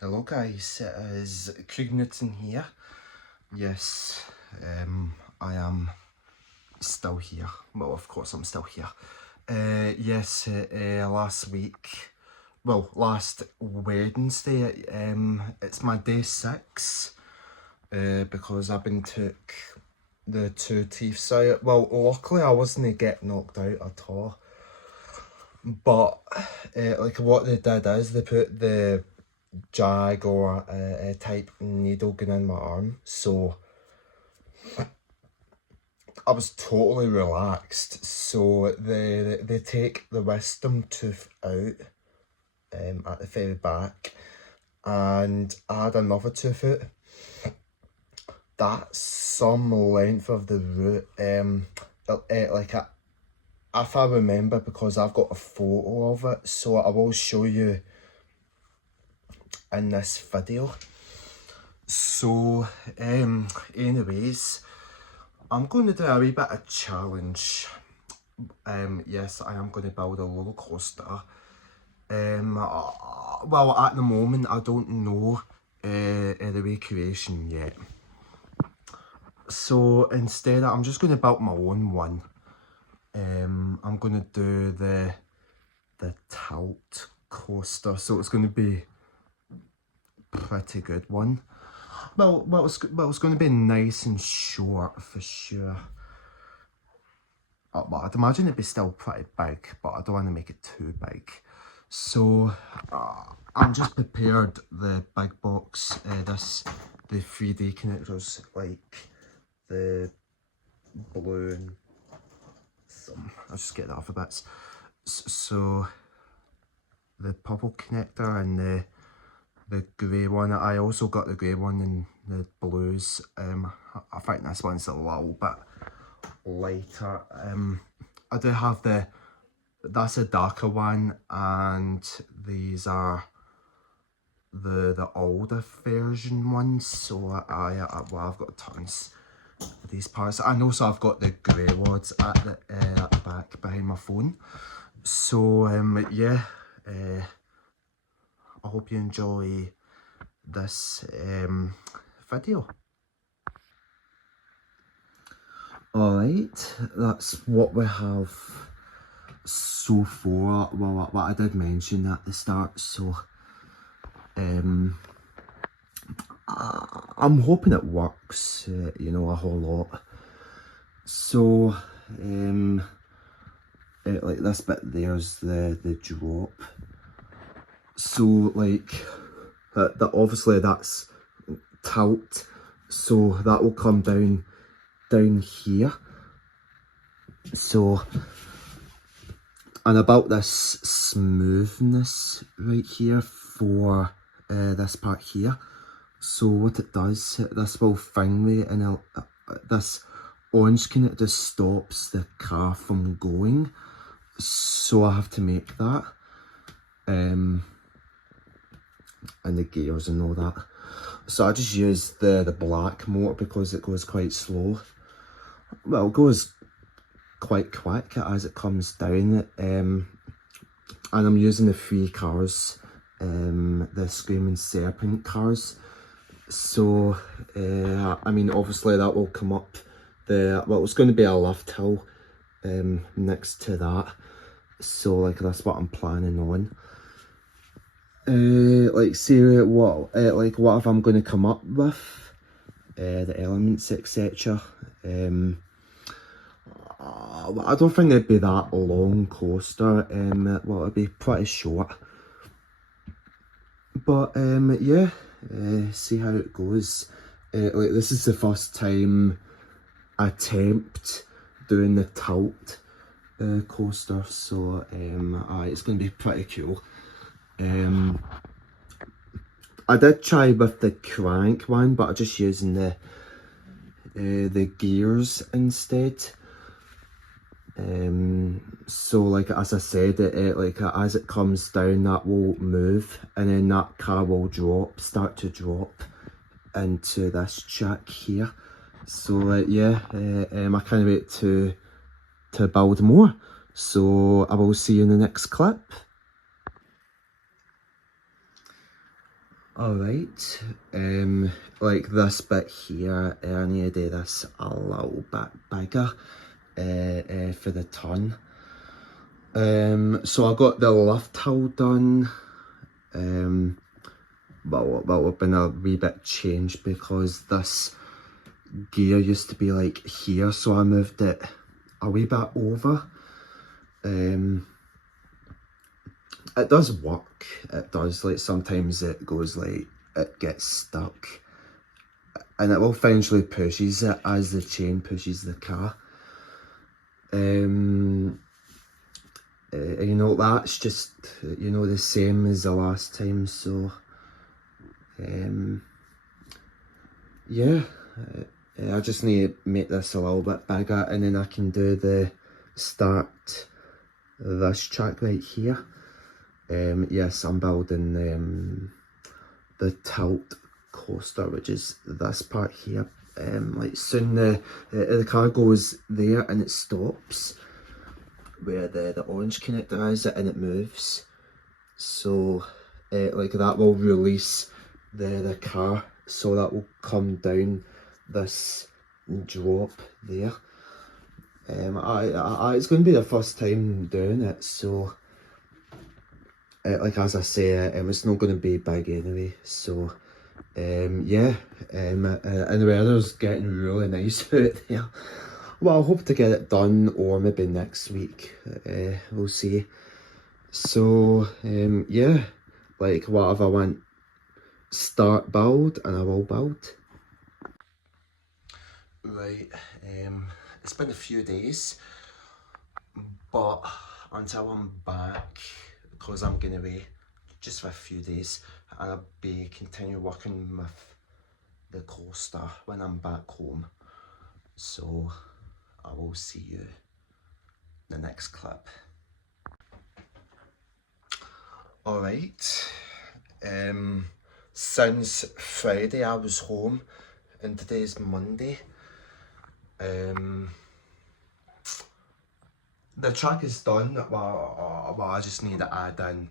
Hello guys, it is Craig Newton here. Yes, I am still here. Well, of course I'm still here. Last week, last Wednesday, it's my day 6, because I've been took the 2 teeth out. Well, luckily I wasn't get knocked out at all. But, like what they did is they put the jag or a type needle going in my arm, so I was totally relaxed. So they take the wisdom tooth out at the very back, and I had another tooth out. That's some length of the root. If I remember, because I've got a photo of it, so I will show you in this video. So anyways, I'm going to do a wee bit of challenge. Yes, I am going to build a roller coaster. Well, at the moment I don't know the recreation yet, so instead I'm just going to build my own one. I'm going to do the tilt coaster, so it's going to be pretty good one. It's going to be nice and short for sure. I'd imagine it'd be still pretty big, but I don't want to make it too big. So I'm just prepared the big box, the 3D connectors, like the blue and some, I'll just get the other bits. So the purple connector and the grey one. I also got the grey one and the blues. I think this one's a little bit lighter. I do have that's a darker one, and these are the older version ones. So I've got tons of these parts, and also I've got the grey ones at the back behind my phone. So yeah, I hope you enjoy this video. Alright, that's what we have so far. Well, what I did mention at the start, so I'm hoping it works, you know, a whole lot. So like this bit there's the drop, so like that obviously that's tilt, so that will come down here. So, and about this smoothness right here for this part here. So what it does, this will finally, and this orange connector just stops the car from going, so I have to make that, and the gears and all that. So I just use the black motor because it goes quite slow. Well, it goes quite quick as it comes down, and I'm using the 3 cars, the Screaming Serpent cars. So I mean, obviously that will come up it's going to be a lift hill next to that, so like that's what I'm planning on. Like see what if I'm going to come up with the elements, etc. I don't think it'd be that long coaster. Well, it'd be pretty short, but yeah, see how it goes. Like this is the first time I attempt doing the tilt coaster, so it's going to be pretty cool. I did try with the crank one, but I'm just using the gears instead. So like as I said, like as it comes down, that will move, and then that car will start to drop into this track here. So yeah, I can't wait to build more. So I will see you in the next clip. Alright, like this bit here, I need to do this a little bit bigger for the turn. So I got the lift hill done, but have been a wee bit changed because this gear used to be like here, so I moved it a wee bit over. It does work, it does, like sometimes it goes like, it gets stuck and it eventually pushes it as the chain pushes the car. You know, that's just, you know, the same as the last time, so yeah, I just need to make this a little bit bigger and then I can do the start this track right here. Yes, I'm building the tilt coaster, which is this part here. Like soon the car goes there and it stops where the orange connector is and it moves. So like that will release the car, so that will come down this drop there. It's going to be the first time doing it, so like as I say, it's not going to be big anyway, so yeah, and the weather's getting really nice out there. Well, I hope to get it done, or maybe next week, we'll see. So yeah, like whatever I want, start build, and I will build. Right, it's been a few days, but until I'm back, because I'm going away just for a few days, and I'll be continue working with the coaster when I'm back home. So I will see you in the next clip. Alright, since Friday I was home and today's Monday. The track is done, well I just need to add in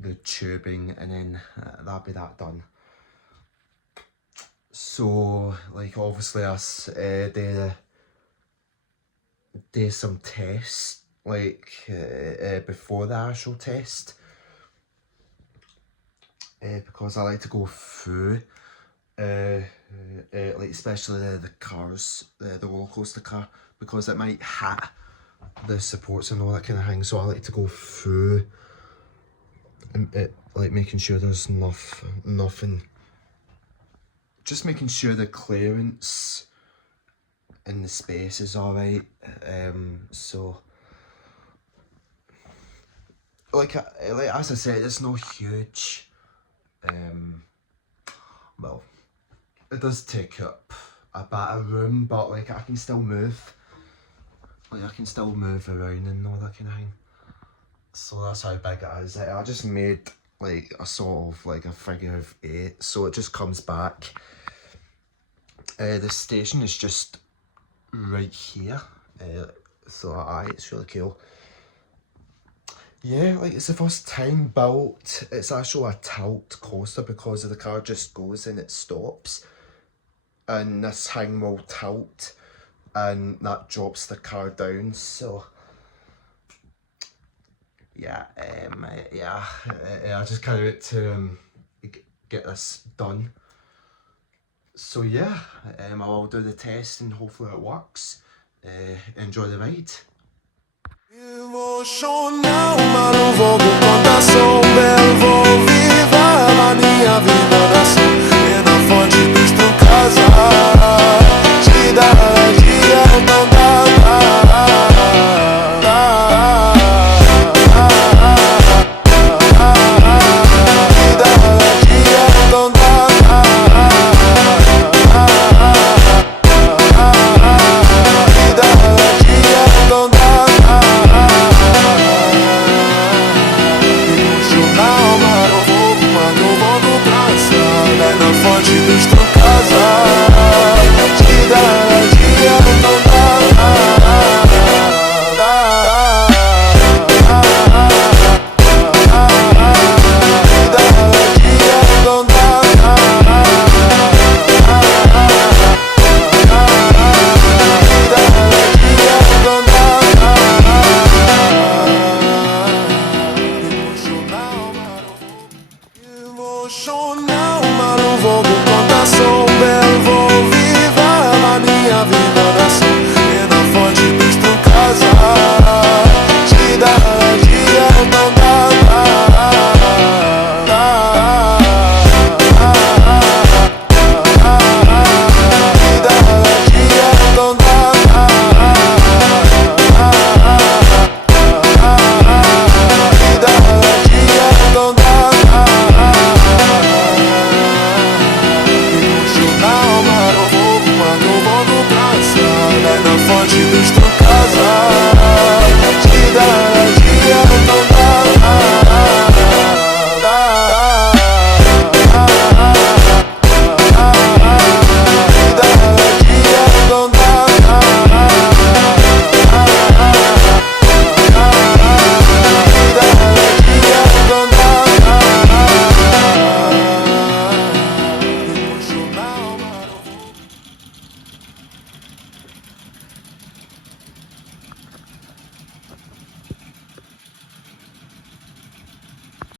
the tubing and then that'll be that done. So like obviously I do some tests like before the actual test, because I like to go through like especially the cars, the roller coaster car, because it might hit the supports and all that kind of thing, so I like to go through it, like making sure there's nothing, just making sure the clearance in the space is alright. So like as I said, it's not huge. Well, it does take up a bit of room, but like I can still move. Like I can still move around and all that kind of thing. So that's how big it is. I just made like a sort of like a figure of 8, so it just comes back. The station is just right here. So it's really cool. Yeah, like it's the first time built. It's actually a tilt coaster because the car just goes and it stops. And this thing will tilt and that drops the car down, so yeah, I just can't wait to get this done. So yeah, I will do the test and hopefully it works. Enjoy the ride. Emocional, mas não vou por conta, sou belo, vou viver a minha vida nasceu e na fonte construo casa, te dá dia, não dá. Emocional. Chaud now, mal au vent.